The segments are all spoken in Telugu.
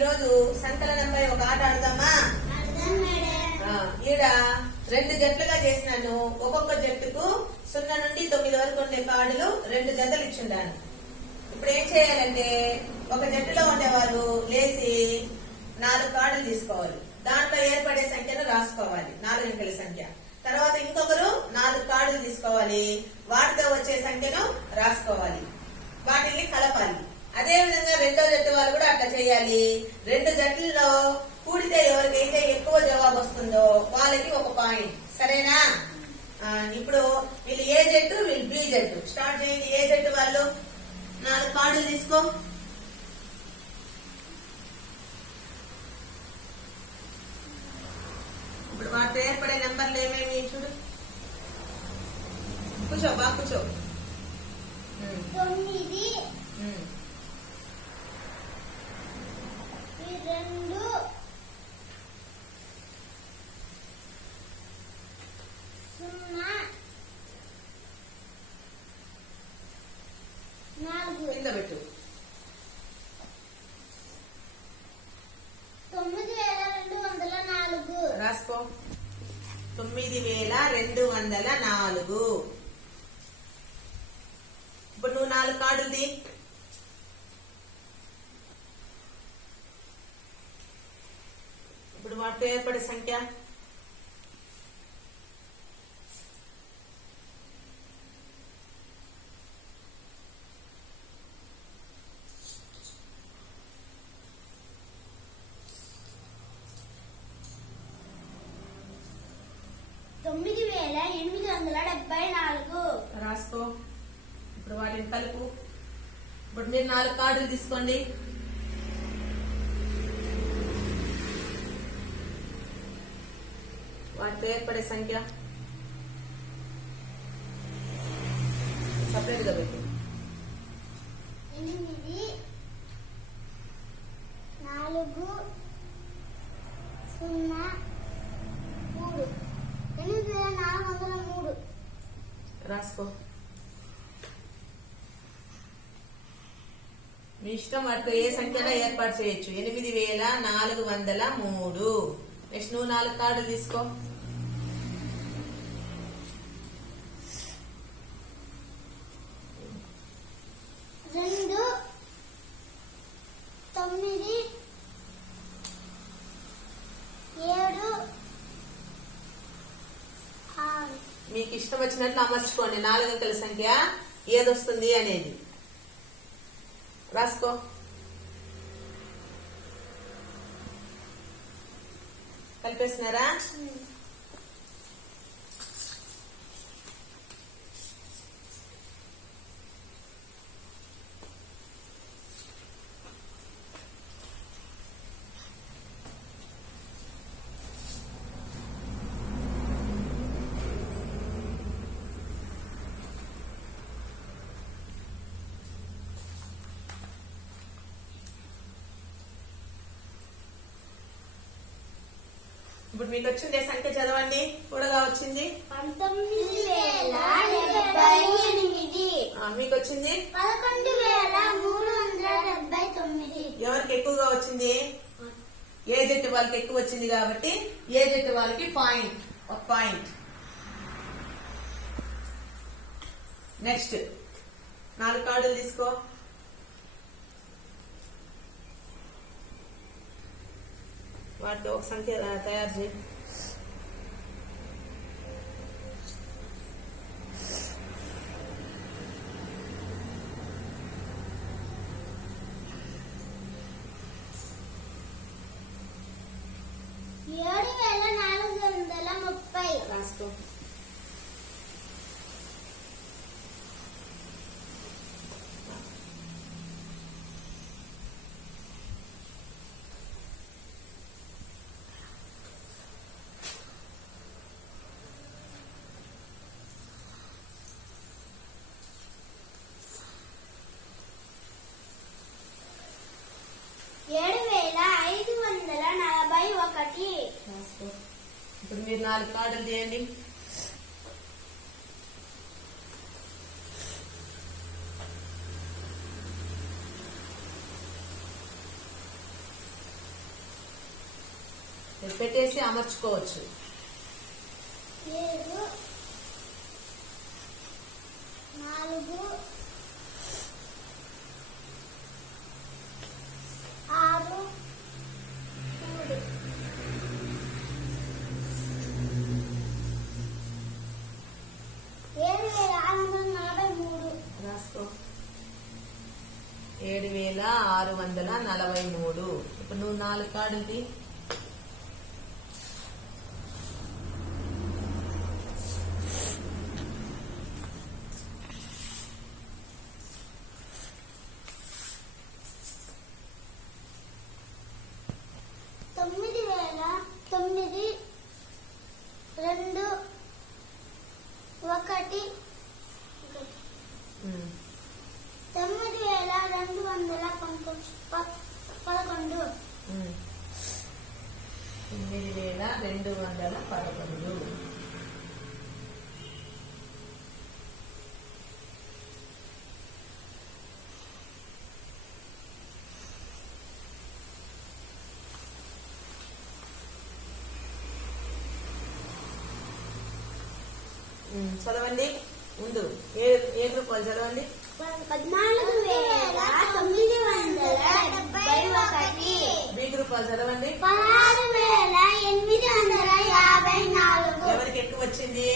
ఈరోజు సంకలనంపై ఒక ఆట ఆడదామా? ఈడ రెండు జట్లుగా చేసినాను. ఒక్కొక్క జట్టుకు సున్నా నుండి తొమ్మిది వరకు ఉండే కార్డులు రెండు జతలు ఇచ్చిండాను. ఇప్పుడు ఏం చేయాలంటే ఒక జట్టులో ఉండేవాళ్ళు లేచి నాలుగు కార్డులు తీసుకోవాలి. దాంట్లో ఏర్పడే సంఖ్యను రాసుకోవాలి నాలుగు అంకెల సంఖ్య. తర్వాత ఇంకొకరు నాలుగు కార్డులు తీసుకోవాలి. వాటితో వచ్చే సంఖ్యను రాసుకోవాలి. వాటిని కలపాలి. జట్టు చేయాలి. రెండు జట్లలో కూడితే ఎవరికైతే ఎక్కువ జవాబు వస్తుందో వాళ్ళకి ఒక పాయింట్. సరేనా? ఇప్పుడు వీళ్ళు ఏ జట్టు వీళ్ళు బి జట్టు. స్టార్ట్ చేయండి. ఏ జట్టు వాళ్ళు? నాలుగు కార్డులు తీసుకో. ఇప్పుడు వాటితో ఏర్పడే నెంబర్లు ఏమేమి చూడు? కూర్చో బా కూర్చో ఉమ్, తొమ్మిది ఉమ్. ఈ రెండు సున్నా నాలుగు కింద పెట్టు తొమ్మిది వేల రెండు వందల నాలుగు రాసుకో తొమ్మిది వేల రెండు వందల నాలుగు వాళ్ళ కార్డు ఉంది ఇప్పుడు వాటితో ఏర్పడే సంఖ్య తొమ్మిది వేల ఎనిమిది వందల డెబ్బై నాలుగు రాసుకో ఇప్పుడు వాటిని కలుపు ఇప్పుడు మీరు నాలుగు కార్డులు తీసుకోండి. వాటితో ఏర్పడే సంఖ్య. సపరేట్గా పెట్టు. ఎనిమిది నాలుగు సున్నా మూడు. ఎనిమిది వేల నాలుగు వందల మూడు. రాసుకో. మీ ఇష్టం వాటితో ఏ సంఖ్యలో ఏర్పాటు చేయొచ్చు? ఎనిమిది వేల నాలుగు వందల మూడు. నెక్స్ట్ నువ్వు నాలుగు కార్డులు తీసుకో. రెండు తొమ్మిది ఏడు ఆరు. మీకు ఇష్టం వచ్చినట్లు అమర్చుకోండి. నాలుగు అంకెల సంఖ్య ఏదొస్తుంది అనేది. రాసుకో కలిపేస్తున్నారా ఇప్పుడు మీకు వచ్చింది ఏ సంఖ్య చదవండి? కూడగా వచ్చింది? పంతొమ్మిది వేల డెబ్బై ఎనిమిది. ఆ, మీకు వచ్చింది? పదకొండు వేల మూడు వందల డెబ్బై తొమ్మిది. ఎవరికి ఎక్కువగా వచ్చింది? ఏ జట్టు వాళ్ళకి ఎక్కువ వచ్చింది కాబట్టి ఏ జట్టు వాళ్ళకి పాయింట్ ఒక పాయింట్. నెక్స్ట్ నాలుగు కార్డులు తీసుకో. వాటితో ఒక సంఖ్య తయారు చేయి ఏడు వేల నాలుగు వందల ముప్పై రాసుకో ఏడు వేల ఐదు వందల నలభై ఒకటి. ఇప్పుడు మీరు నాలుగు కార్డులు చేయండి పెట్టేసి అమర్చుకోవచ్చు. నాలుగు ఆరు మూడు ఏడు వేల ఆరు వందల నలభై మూడు రాసుకో ఏడు వేల ఆరు వందల నలభై మూడు ఇప్పుడు నువ్వు నాలుగు తొమ్మిది వేల తొమ్మిది రెండు ఒకటి. తొమ్మిది వేల రెండు వందల పంతొమ్మిది ప- పదకొండు తొమ్మిది వేల రెండు వందల పదకొండు. చదవండి. ముందు ఏడు ఏడు రూపాయలు చదవండి. పద్నాలుగు వేల తొమ్మిది వందల డెబ్బై ఒకటి. బీగ్ రూపాయలు చదవండి. పదహారు వేల వచ్చింది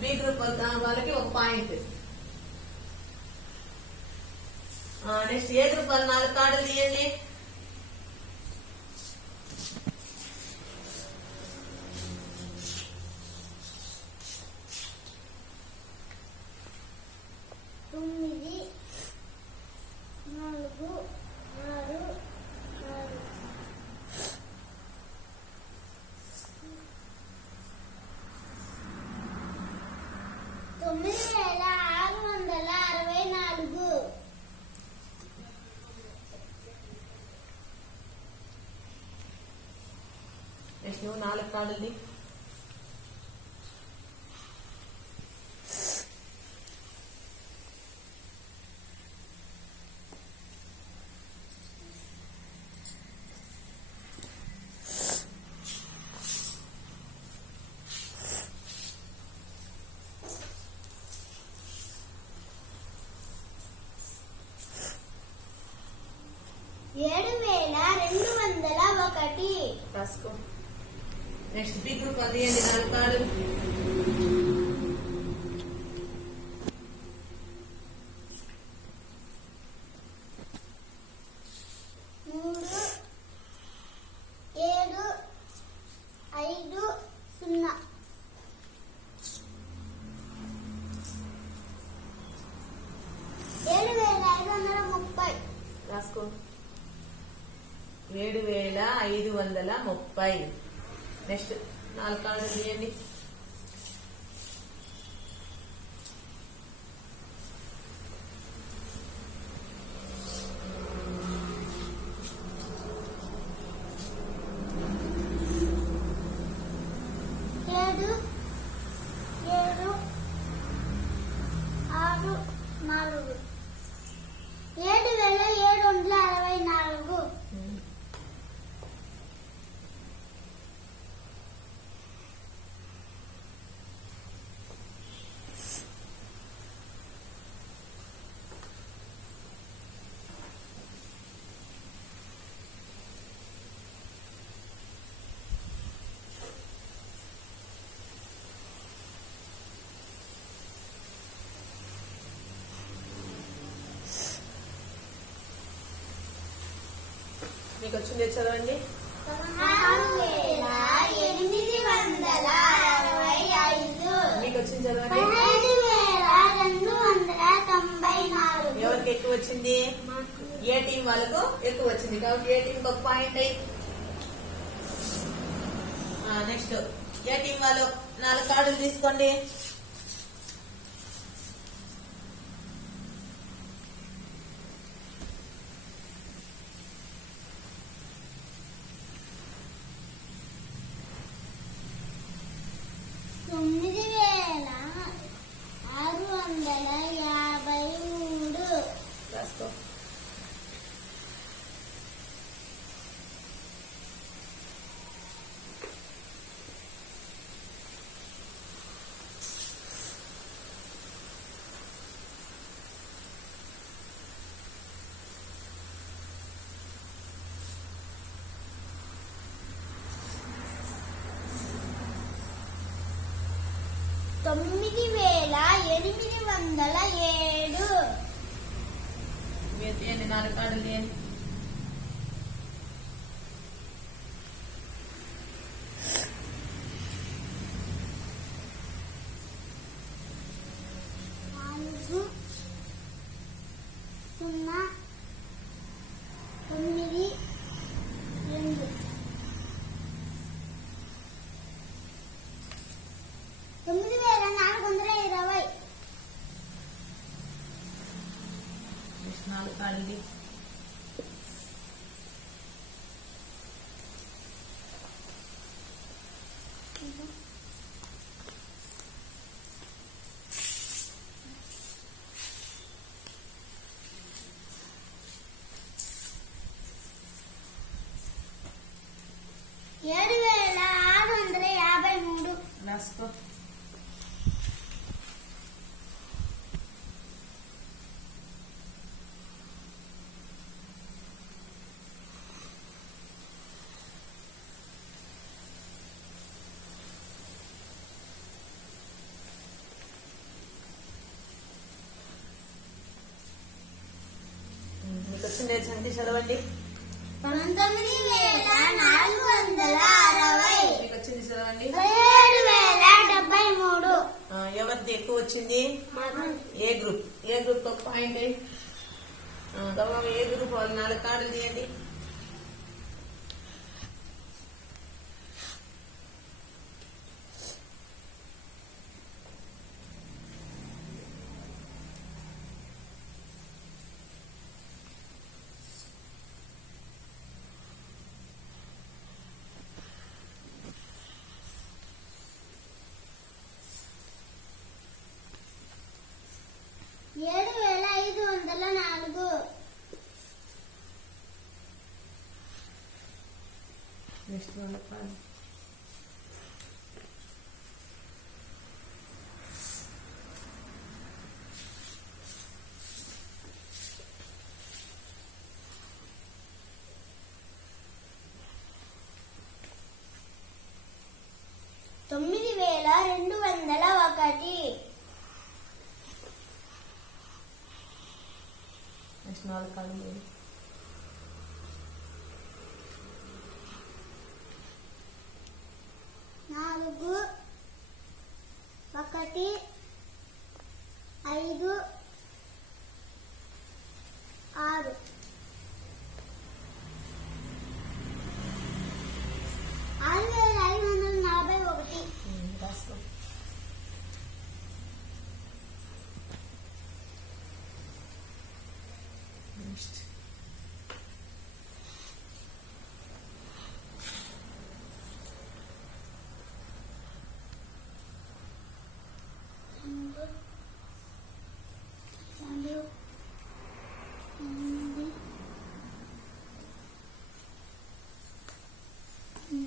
బి గ్రూప్ వాళ్ళ- వాళ్ళకి ఒక పాయింట్. నెక్స్ట్ ఏ గ్రూప్ వాళ్ళు నాలుగు కార్డులు తీయండి తొమ్మిది నాలుగు ఆరు ఆరు తొమ్మిది వేల ఆరు వందల అరవై నాలుగు. నెక్స్ట్ నువ్వు నాలుగు కార్డులు తీ. ఏడు వేల రెండు వందల ఒకటి రాసుకో నెక్స్ట్ బి గ్రూప్ వేల ఐదు నాలుగు ముప్పై మూడు ఏడు ఐదు సున్నా ఏడు వేల ఐదు వందల ముప్పై. నెక్స్ట్ నాలుగు కార్డులు తీయండి ఏడు ఏడు ఆరు నాలుగు ఏడు వేల ఏడు వందల అరవై నాలుగు మీకు వచ్చింది చదవండి? వేల ఎనిమిది వందల అరవై ఐదు మీకు వచ్చింది చదవండి. వేల రెండు వందల తొంభై నాలుగు ఎవరికి ఎక్కువ వచ్చింది? ఏ టీం వాళ్ళకు ఎక్కువ వచ్చింది? కాబట్టి ఏ టీం ఒక పాయింట్ అయి? నెక్స్ట్ ఏ టీం వాళ్ళు? నాలుగు కార్డులు తీసుకోండి తొమ్మిది వేల ఆరు వందల యాభై మూడు రాసుకో వందల ఏడు మీరు తీయండి నాలుగు కార్డులు లేని నాలుగు సున్నా తొమ్మిది రెండు తొమ్మిది వేల నాలుగు వందల ఇరవై నెక్స్ట్ నాలుగు కార్డులు తీ. ఏడు వేల ఆరు వందల యాభై మూడు రాసుకో మీకు సంఖ్య చదవండి? పంతొమ్మిది వేల నాలుగు వందల అరవై. మీకు వచ్చింది చదవండి. ఏడు వేల డెబ్బై మూడు. ఎవరిది ఎక్కువ వచ్చింది? A group? A group? ఒక పాయింట్ గౌరవం ఏ గ్రూప్? నాలుగు కార్డులు తీయండి ఏడు వేల ఐదు వందల నాలుగు నాలుగు కార్డు తొమ్మిది వేల రెండు వందల ఒకటి. నెక్స్ట్ నాలుగు కార్డు తీయండి. నాలుగు ఒకటి ఐదు ఆరు వేల ఐదు వందల నలభై ఒకటి ఉమ్, రాసుకో నెక్స్ట్ రెండు రెండు ఎనిమిది ఉమ్.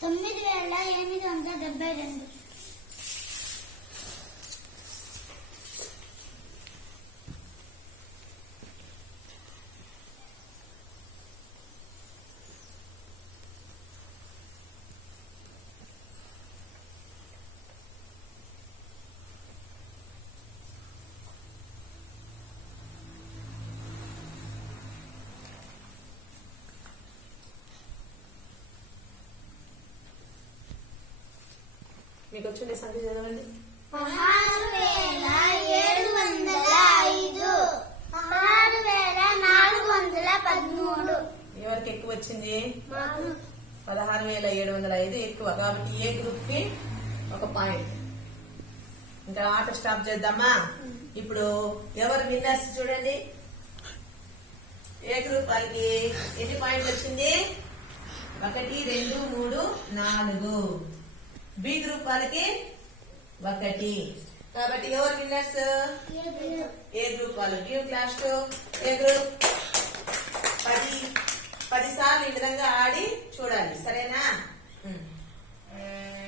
తొమ్మిది వేల ఎనిమిది వందల మీకు వచ్చింది సంఖ్య చదవండి. పదహారు వేల ఏడు వందల ఐదు పదహారు వేల నాలుగు వందల పదమూడు ఎవరికి ఎక్కువ వచ్చింది? పదహారు వేల ఏడు వందల ఐదు ఎక్కువ. కాబట్టి ఏ గ్రూప్కి ఒక పాయింట్. ఇంకా ఆట స్టాప్ చేద్దామా? ఇప్పుడు ఎవరు విన్నర్స్ చూడండి. ఏ గ్రూప్ వాళ్ళకి ఎన్ని పాయింట్లు వచ్చింది? ఒకటి రెండు మూడు నాలుగు. బి గ్రూప్ వాళ్ళకి ఒకటి. కాబట్టి ఎవరు విన్నర్స్? ఏ గ్రూప్ వాళ్ళు? Due class to A group? పది. పది సార్లు ఈ విధంగా ఆడి చూడాలి. సరేనా?